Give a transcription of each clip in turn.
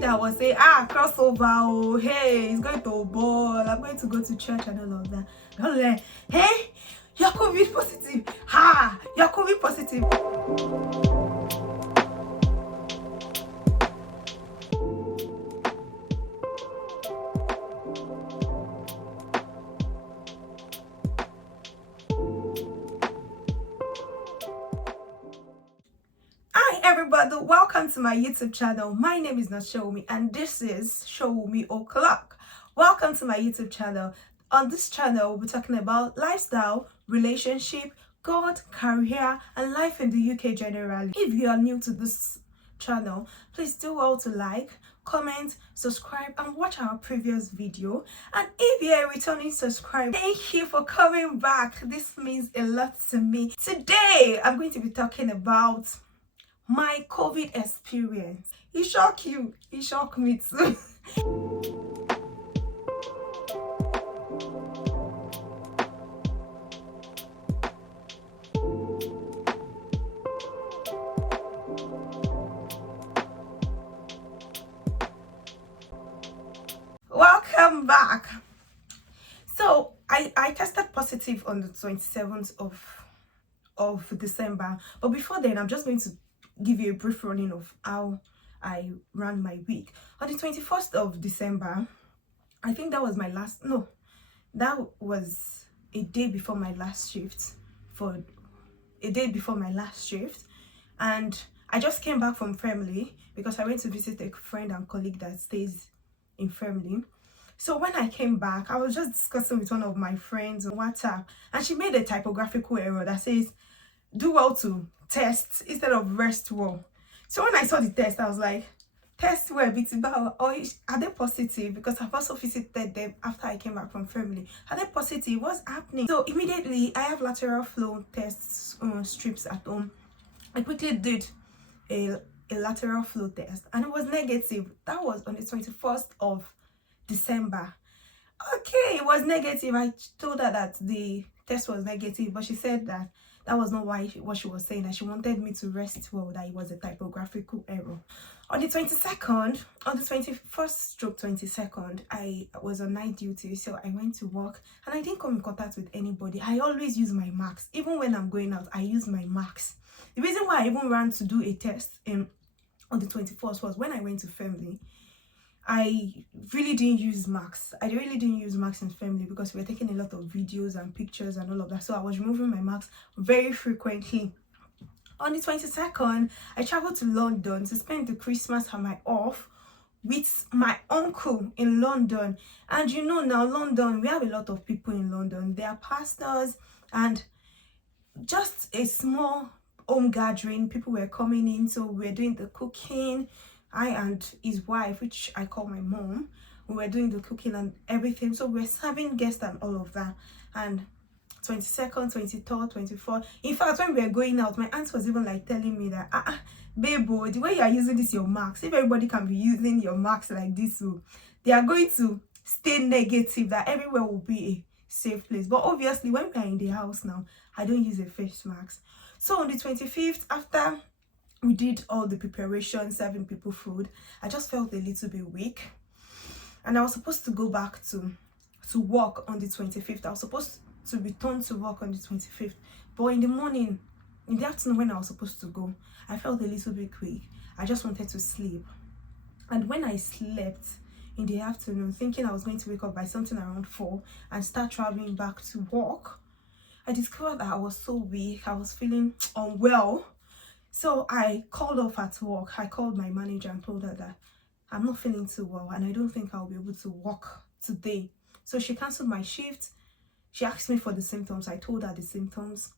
That was saying, crossover, oh, hey, it's going to ball, I'm going to go to church and all of that. Don't like, hey, you're COVID positive. You're COVID positive. Hi everybody, welcome to my YouTube channel. My name is Nashomi and this is Show-Me O'Clock. Welcome to my YouTube channel. On this channel, we'll be talking about lifestyle, relationship, God, career, and life in the UK generally. If you are new to this channel, please do well to like, comment, subscribe, and watch our previous video. And if you're a returning subscriber, thank you for coming back. This means a lot to me. Today, I'm going to be talking about my COVID experience. It shocked you, it shocked me too. Welcome back. So I tested positive on the 27th of December, but before then I'm just going to give you a brief running of how I ran my week. On the 21st of December, I think that was my last, no, that was a day before my last shift, and I just came back from family because I went to visit a friend and colleague that stays in family. So when I came back, I was just discussing with one of my friends on WhatsApp, and she made a typographical error that says do well to test instead of rest well. So when I saw the test, I was like, test well, or are they positive? Because I've also visited them after I came back from family. Are they positive? What's happening? So immediately I have lateral flow tests strips at home. I quickly did a lateral flow test and it was negative. That was on the 21st of December. Okay, it was negative. I told her that the test was negative, but she said that was not what she was saying, that she wanted me to rest well, that it was a typographical error. On the 22nd, on the 21st/22nd, I was on night duty, so I went to work and I didn't come in contact with anybody. I always use my mask. Even when I'm going out, I use my mask. The reason why I even ran to do a test on the 21st was when I went to family. I really didn't use masks. I really didn't use masks in family because we were taking a lot of videos and pictures and all of that. So I was removing my masks very frequently. On the 22nd, I traveled to London to spend the Christmas and my off with my uncle in London. And you know now, London, we have a lot of people in London. They are pastors and just a small home gathering. People were coming in, so we were doing the cooking. I and his wife, which I call my mom, we were doing the cooking and everything. So we were serving guests and all of that. And 22nd, 23rd, 24th. In fact, when we were going out, my aunt was even like telling me that, babe, the way you are using this, your marks, if everybody can be using your marks like this, so they are going to stay negative, that everywhere will be a safe place. But obviously, when we are in the house now, I don't use a face mask. So on the 25th, after we did all the preparation, serving people food, I just felt a little bit weak. And I was supposed to go back to work on the 25th. I was supposed to return to work on the 25th. But in the morning, in the afternoon when I was supposed to go, I felt a little bit weak. I just wanted to sleep. And when I slept in the afternoon, thinking I was going to wake up by something around 4 and start traveling back to work, I discovered that I was so weak. I was feeling unwell. So I called off at work. I called my manager and told her that I'm not feeling too well and I don't think I'll be able to work today. So she cancelled my shift. She asked me for the symptoms. I told her the symptoms.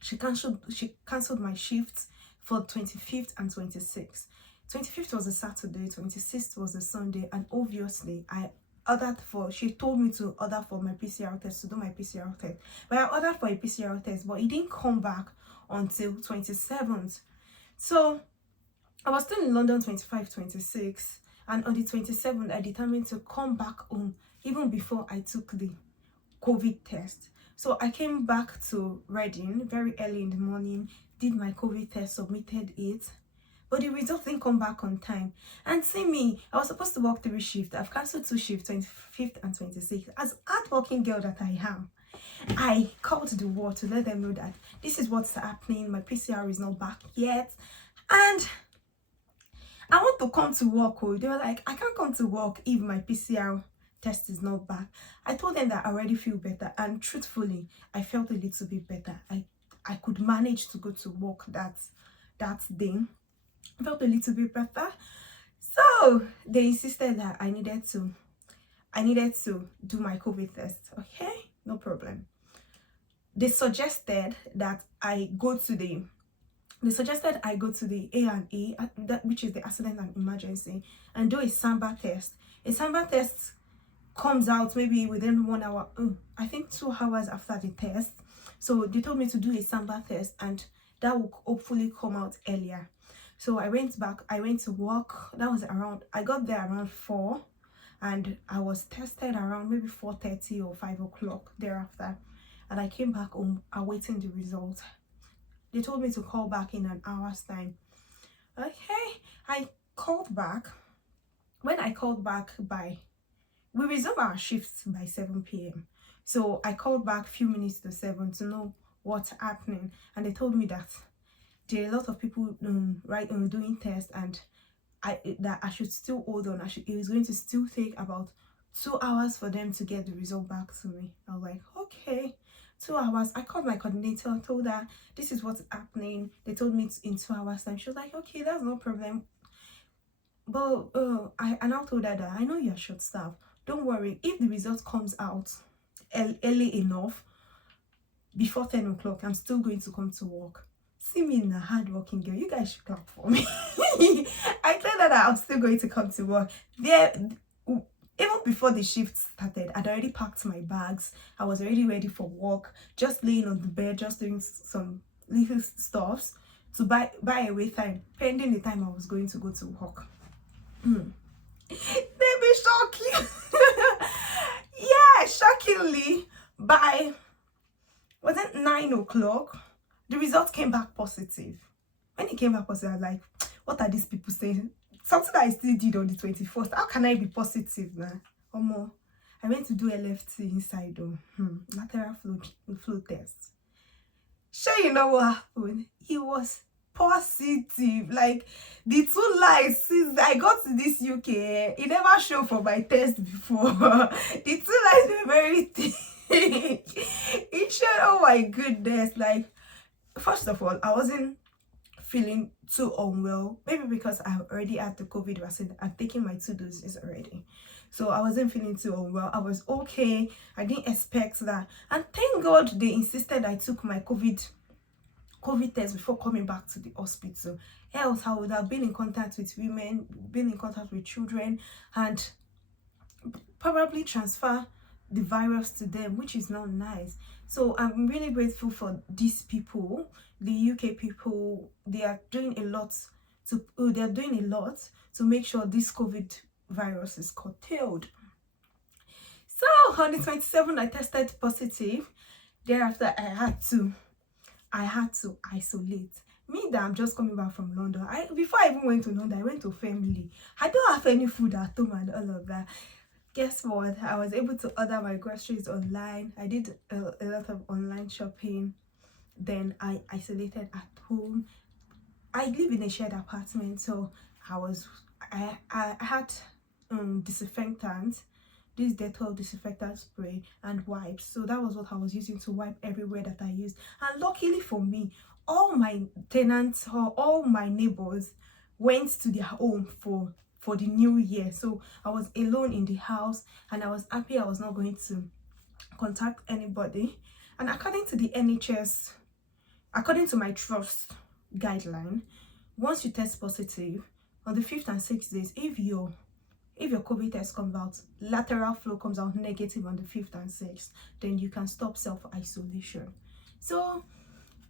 She cancelled my shifts for 25th and 26th. 25th was a Saturday, 26th was a Sunday, and obviously she told me to order for my PCR test, to do my PCR test. But I ordered for a PCR test, but it didn't come back until 27th. So I was still in London 25, 26, and on the 27th I determined to come back home even before I took the COVID test. So I came back to Reading very early in the morning, did my COVID test, submitted it. but the result didn't come back on time. And see me, I was supposed to work 3 shifts. I've cancelled 2 shifts, 25th and 26th. As hardworking girl that I am, I called the ward to let them know that this is what's happening. My PCR is not back yet, and I want to come to work. Oh, they were like, I can't come to work if my PCR test is not back. I told them that I already feel better, and truthfully, I felt a little bit better. I could manage to go to work that day. I felt a little bit better. So they insisted that I needed to do my COVID test. Okay, no problem. They suggested that I go to the A&E, which is the accident and emergency, and do a SAMBA test. A SAMBA test comes out maybe within 1 hour, I think 2 hours after the test. So they told me to do a SAMBA test, and that will hopefully come out earlier. So I went to work. That was I got there around 4, and I was tested around maybe 4:30 or 5 o'clock thereafter. And I came back home awaiting the result. They told me to call back in an hour's time. Okay, I called back. When I called back we resumed our shifts by 7 p.m. So I called back a few minutes to 7 to know what's happening. And they told me that there are a lot of people doing tests, and that I should still hold on. It was going to still take about 2 hours for them to get the result back to me. I was like, okay, 2 hours. I called my coordinator, told her this is what's happening. They told me in 2 hours time. She was like, okay, that's no problem. But I now told her that I know you're short staffed. Don't worry, if the result comes out early enough, before 10 o'clock, I'm still going to come to work. See me in a hard-working girl. You guys should clap for me. I told her that I'm still going to come to work. Even before the shift started, I'd already packed my bags. I was already ready for work, just laying on the bed, just doing some little stuffs to buy away time, pending the time I was going to go to work. They be shocking. Yeah, shockingly, by was it 9 o'clock, the result came back positive. When it came back positive, I was like, what are these people saying? Something that I still did on the 21st. How can I be positive now? I went to do LFT inside lateral flow test. Sure, you know what happened? It was positive. Like, the 2 lights, since I got to this UK, it never showed for my test before. The 2 lights were very thick. It showed, oh my goodness. Like, first of all, I wasn't feeling too unwell, maybe because I already had the COVID vaccine. I'm taking my 2 doses already, so I wasn't feeling too unwell. I was okay. I didn't expect that, and thank God they insisted I took my COVID test before coming back to the hospital. Else I would have been in contact with women, been in contact with children, and probably transfer the virus to them, which is not nice. So I'm really grateful for these people, the UK people. They are doing a lot to make sure this COVID virus is curtailed. So on the 27th, I tested positive. Thereafter, I had to isolate. Me that I'm just coming back from London. Before I even went to London, I went to family. I don't have any food at home and all of that. Guess what? I was able to order my groceries online. I did a lot of online shopping. Then I isolated at home. I live in a shared apartment, so I had disinfectant, this Dettol disinfectant spray, and wipes. So that was what I was using to wipe everywhere that I used. And luckily for me, all my tenants or all my neighbors went to their home for the new year. So I was alone in the house, and I was happy I was not going to contact anybody. And according to the NHS, according to my trust guideline, once you test positive on the 5th and 6th days, if your COVID test comes out, lateral flow comes out negative on the 5th and 6th, then you can stop self-isolation. So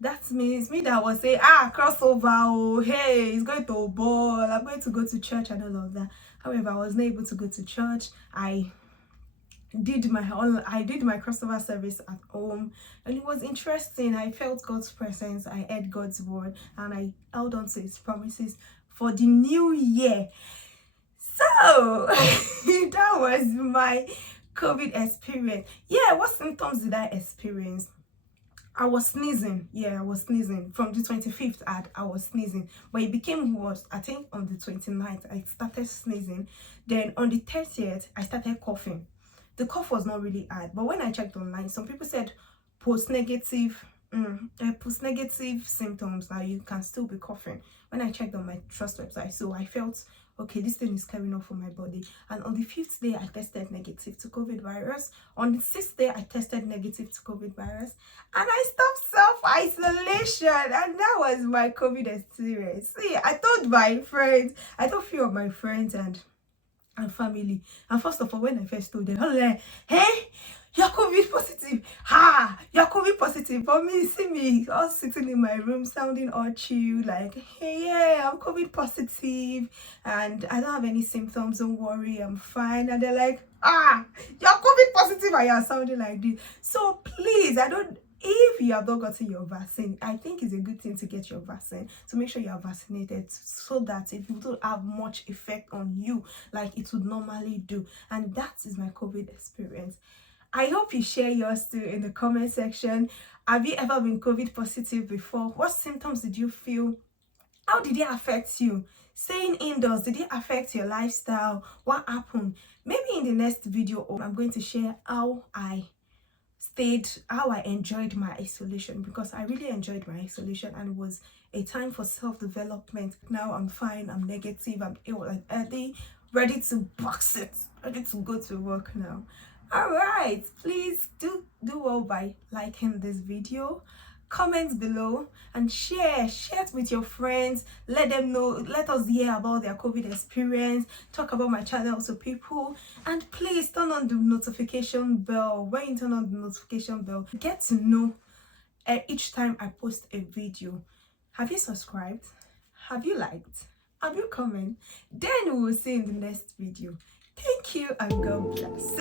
that means me that was saying, crossover, oh, hey, it's going to a ball, I'm going to go to church and all of that. However, I was not able to go to church. I did my crossover service at home, and it was interesting. I felt God's presence, I heard God's word, and I held on to his promises for the new year. So that was my COVID experience. Yeah, what symptoms did I experience? I was sneezing. Yeah, I was sneezing. From the 25th, I was sneezing. But it became worse. I think on the 29th, I started sneezing. Then on the 30th, I started coughing. The cough was not really hard. But when I checked online, some people said post-negative symptoms. Now you can still be coughing. When I checked on my trust website, so I felt okay, this thing is carrying off from my body. And on the 5th day, I tested negative to COVID virus. On the 6th day, I tested negative to COVID virus. And I stopped self-isolation. And that was my COVID experience. See, I told my friends, I told a few of my friends and family. And first of all, when I first told them, I was like, hey, you're COVID positive. Ha, you're COVID positive. For me, see me all sitting in my room sounding all chill, like, hey, yeah, I'm COVID positive and I don't have any symptoms, don't worry, I'm fine. And they're like, you're COVID positive and you're sounding like this. So please, if you have not gotten your vaccine, I think it's a good thing to get your vaccine, to make sure you are vaccinated, so that it will have much effect on you like it would normally do. And that is my COVID experience. I hope you share yours too in the comment section. Have you ever been COVID positive before? What symptoms did you feel? How did it affect you? Staying indoors, did it affect your lifestyle? What happened? Maybe in the next video, I'm going to share how I enjoyed my isolation, because I really enjoyed my isolation and it was a time for self-development. Now I'm fine, I'm negative, I'm ill, like healthy, ready to box it, ready to go to work now. All right, please do well by liking this video, comment below, and share it with your friends. Let them know, let us hear about their COVID experience, talk about my channel to people, and please turn on the notification bell. When you turn on the notification bell, get to know each time I post a video. Have you subscribed? Have you liked? Have you commented? Then we will see in the next video. Thank you and God bless.